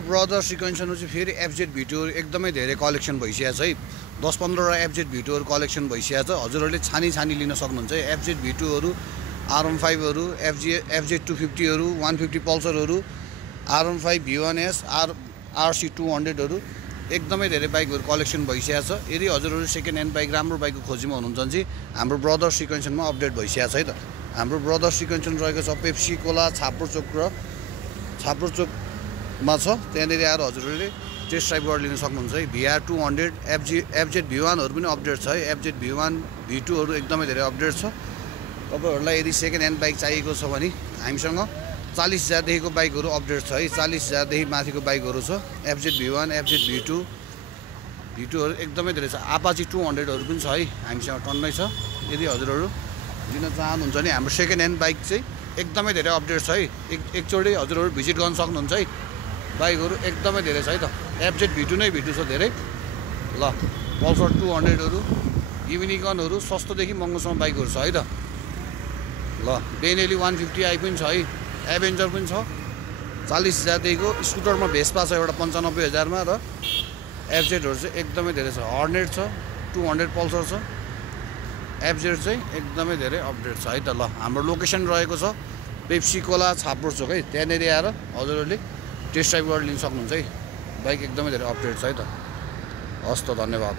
Brother सिक्वेन्समा चाहिँ फेरि FZ भिटुहरू एकदमै धेरै कलेक्सन भइसकेको छ है। 10-15 एफजेड भिटुहरू कलेक्सन भइसकेको छ। हजुरहरूले छानी लिन सक्नुहुन्छ है। एफजेड भिटुहरू, R15हरू, एफजेड 250हरू, 150 पल्सरहरू, R15 V1S, RC 200हरू एकदमै धेरै बाइकहरू कलेक्सन भइसकेको छ। यदि हजुरहरू सेकेन्ड ह्यान्ड बाइक राम्रो बाइकको खोजीमा हुनुहुन्छ भने चाहिँ हाम्रो ब्रदर सिक्वेन्सनमा अपडेट भइसकेको छ है त। हाम्रो ब्रदर सिक्वेन्सन रहेको छ पेप्सी कोला छाप्रो चोकमा छ। त्यहाँनिर आएर हजुरहरूले टेस्ट ड्राइभ गरेर लिन सक्नुहुन्छ है। VR 200, एफजेड V1हरू पनि अपडेट छ है। एफजेड V1, V2हरू एकदमै धेरै अपडेट छ। तपाईहरुलाई यदि सेकेन्ड ह्यान्ड बाइक चाहिएको छ भने हामीसँग 40,000 देखिको बाइकहरू अपडेट छ है। 40,000 देखि माथिको बाइकहरू छ। एफजेड V1, एफजेड V2हरू एकदमै धेरै छ। आपाची 200हरू पनि छ है। हामीसँग टन्नै छ। यदि हजुरहरू लिन चाहनुहुन्छ भने हाम्रो सेकेन्ड ह्यान्ड बाइक चाहिँ एकदमै धेरै अपडेट छ है। एकचोटि हजुरहरू भिजिट गर्न सक्नुहुन्छ है। बाइकहरू एकदमै धेरै छ है त। एफजेड V2 नै V2 छ धेरै। ल पल्सर 200हरू, युनिकर्नहरू सस्तोदेखि महँगोसम्म बाइकहरू छ है त। ल बेनेली 150i पनि छ है। एभेन्जर पनि छ 40,000 देखिको। स्कुटरमा भेस्पा छ एउटा 95,000मा र एफजेडहरू चाहिँ एकदमै धेरै छ। हर्नेट छ, 200 पल्सर छ। एफजेड चाहिँ एकदमै धेरै अपडेट छ है त। ल हाम्रो लोकेसन रहेको छ पेप्सी कोला छाप्रो चोक है। त्यहाँनिर आएर हजुरहरूले टेस्ट ड्राइभ गरेर लिन सक्नुहुन्छ है। बाइक एकदमै धेरै अपडेट छ है त। हस् त, धन्यवाद।